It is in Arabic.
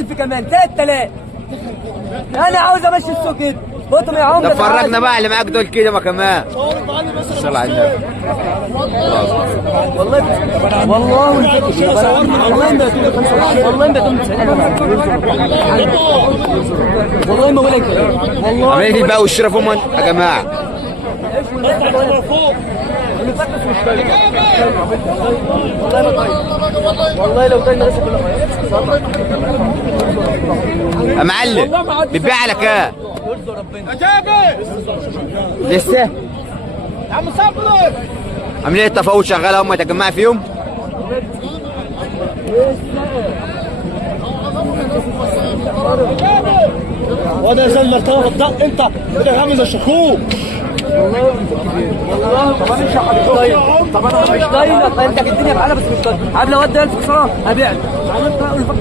1000 كمان 3000. انا عاوز امشي السوق كده. بطم يا عمده. ده فرجنا بقى اللي معاك دول كده ما كمان. صل على النبي. والله والله والله ما بقولك والله. عمالين البيع والشراء فهم يا جماعه. والله لو كان راسك يا معلم بتبيع على كام؟ لسه؟ يا عم صبري عاملين التفاوض شغاله هم يا جماعه فيهم؟ وده زي المرتبه بالضغط انت بدك تعمل زي الشكوك. والله طب انا مش طيب. طب انا مش طايق. انت الدنيا بعلى بس مش طايق. قبل اودي 1000 خساره هبيع. عملت اقول فك